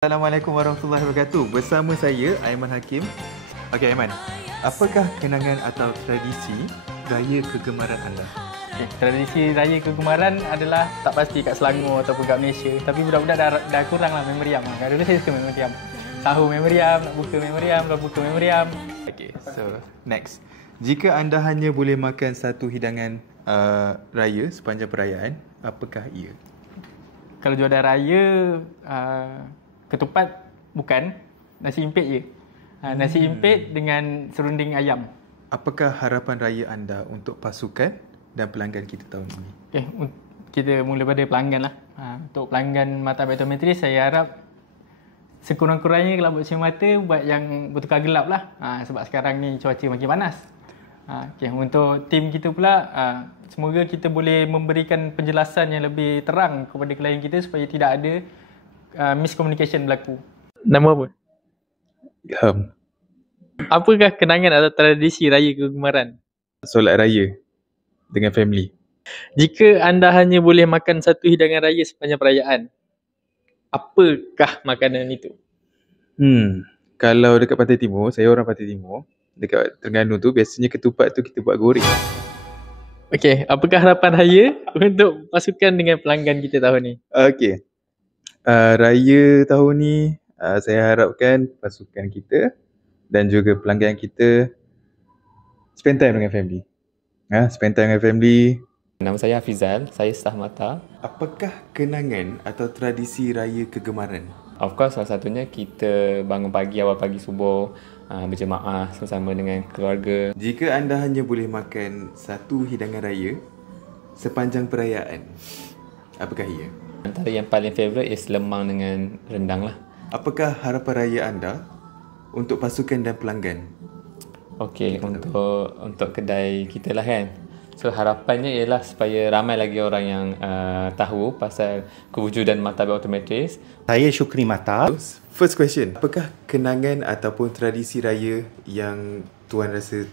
Assalamualaikum warahmatullahi wabarakatuh. Bersama saya Aiman Hakim. Okey Aiman, apakah kenangan atau tradisi raya kegemaran anda? Tradisi raya kegemaran adalah tak pasti kat Selangor ataupun kat Malaysia. Tapi budak-budak dah kurang lah main meriam. Kat dulu saya suka main meriam. Sahur main meriam, nak buka main meriam, dah buka main meriam. Okey, so next. Jika anda hanya boleh makan satu hidangan raya sepanjang perayaan, apakah ia? Kalau jualan raya, ketupat bukan, nasi impit je. Nasi impit dengan serunding ayam. Apakah harapan raya anda untuk pasukan dan pelanggan kita tahun ini? Okay, kita mula pada pelanggan lah. Untuk pelanggan mata optometris, saya harap sekurang-kurangnya kalau buat sinar mata, buat yang bertukar gelap lah. Sebab sekarang ni cuaca makin panas. Okay, untuk tim kita pula, semoga kita boleh memberikan penjelasan yang lebih terang kepada klien kita supaya tidak ada miscommunication berlaku. Nama apa? Ilham. Apakah kenangan atau tradisi raya kegemaran? Solat raya dengan family. Jika anda hanya boleh makan satu hidangan raya sepanjang perayaan, apakah makanan itu? Kalau dekat Pantai Timur, saya orang Pantai Timur, dekat Terengganu tu biasanya ketupat tu kita buat goreng. Okey, apakah harapan raya untuk pasukan dengan pelanggan kita tahun ni? Okey. Raya tahun ni saya harapkan pasukan kita dan juga pelanggan kita spend time dengan family. Spend time dengan family. Nama saya Hafizal, saya staf mata. Apakah kenangan atau tradisi raya kegemaran? Of course, salah satunya kita bangun pagi, awal pagi subuh, berjemaah bersama dengan keluarga. Jika anda hanya boleh makan satu hidangan raya sepanjang perayaan, apakah ia? Antara yang paling favourite is lemang dengan rendang lah. Apakah harapan raya anda untuk pasukan dan pelanggan? Okey, untuk kedai kita lah kan. So harapannya ialah supaya ramai lagi orang yang tahu pasal kewujudan Maktabir Optometris. Saya Syukri Mata. First question, apakah kenangan ataupun tradisi raya yang tuan rasa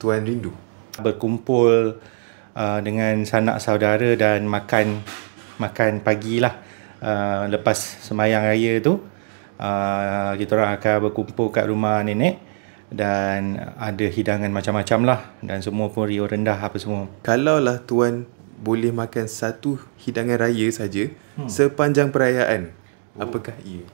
tuan rindu? Berkumpul dengan sanak saudara dan makan pagi lah. Lepas sembahyang raya tu, kita orang akan berkumpul kat rumah nenek dan ada hidangan macam-macam lah, dan semua pun riuh rendah apa semua. Kalaulah tuan boleh makan satu hidangan raya saja sepanjang perayaan, apakah ia?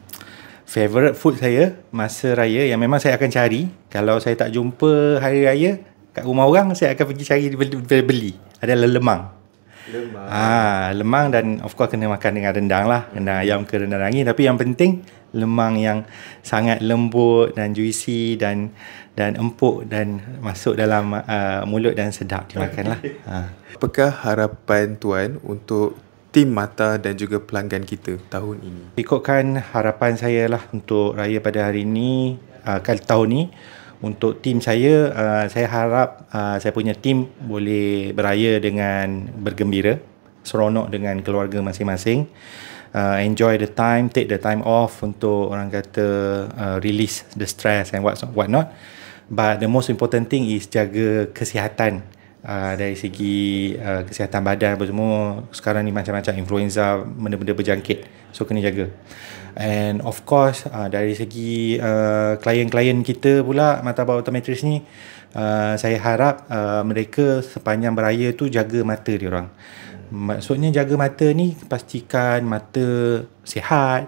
Favorite food saya masa raya yang memang saya akan cari, kalau saya tak jumpa hari raya kat rumah orang, saya akan pergi cari beli, adalah lemang. Lemang dan of course kena makan dengan rendang lah, rendang ayam ke rendang rangi, tapi yang penting lemang yang sangat lembut dan juicy dan empuk dan masuk dalam mulut dan sedap dimakan lah. Apakah harapan tuan untuk tim mata dan juga pelanggan kita tahun ini? Ikutkan harapan saya lah untuk raya pada hari ini, tahun ni, untuk tim saya, saya harap saya punya tim boleh beraya dengan bergembira, seronok dengan keluarga masing-masing. Enjoy the time, take the time off untuk orang kata release the stress and what not. But the most important thing is jaga kesihatan, dari segi kesihatan badan apa semua. Sekarang ni macam-macam influenza, benda-benda berjangkit, so kena jaga. And of course dari segi klien-klien kita pula Maktabir Optometris ni, saya harap mereka sepanjang beraya tu jaga mata dia orang. Maksudnya jaga mata ni, pastikan mata sihat.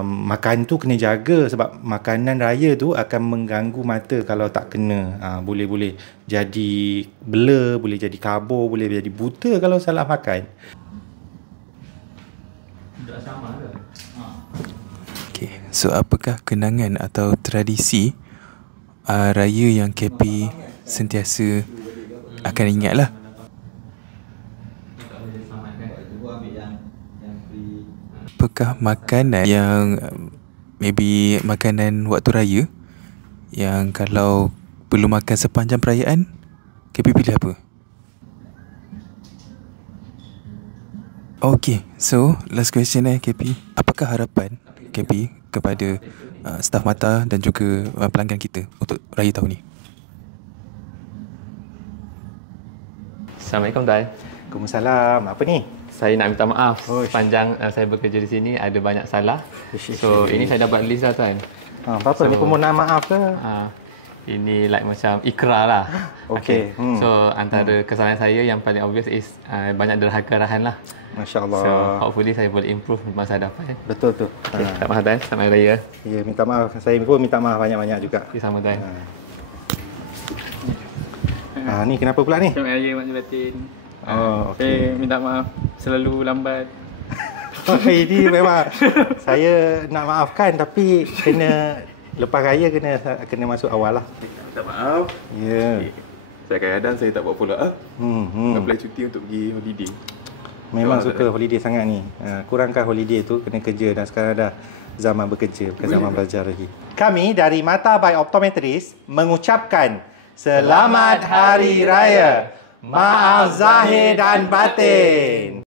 Makan tu kena jaga sebab makanan raya tu akan mengganggu mata kalau tak kena. Boleh jadi blur, boleh jadi kabur, boleh jadi buta kalau salah makan. Okay, so apakah kenangan atau tradisi raya yang KP sentiasa akan ingat lah? Apakah makanan yang maybe makanan waktu raya yang kalau perlu makan sepanjang perayaan, KP pilih apa? Okay, so last question KP. Apakah harapan KP kepada staf mata dan juga pelanggan kita untuk raya tahun ni? Assalamualaikum tuan. Waalaikumsalam. Apa ni? Saya nak minta maaf sepanjang saya bekerja di sini ada banyak salah. So ini saya dapat list lah tuan. Apa-apa, ni permohonan maaf ke? Ini like macam ikrar lah. Okey. So antara kesalahan saya yang paling obvious is banyak derhaka arahan lah. Masya Allah. So hopefully saya boleh improve masa hadapan. Betul tu. Okay, tak maaf tuan, selamat Hari Raya. Ya, minta maaf. Saya pun minta maaf banyak-banyak juga. Okay, sama tuan. Ni kenapa pula ni? Selamat Hari Raya Mak Jubatin. Okey. Minta maaf selalu lambat. Ini memang saya nak maafkan tapi kena lepas raya kena masuk awal lah. Minta maaf. Ya. Saya kadang-kadang saya tak buat follow up. Apply cuti untuk pergi holiday. Memang suka holiday sangat ni. Kurangkan holiday tu, kena kerja dan sekarang dah zaman bekerja, bukan zaman belajar lagi. Kami dari Mata by Optometrist mengucapkan Selamat Hari Raya. Maaf zahir dan batin.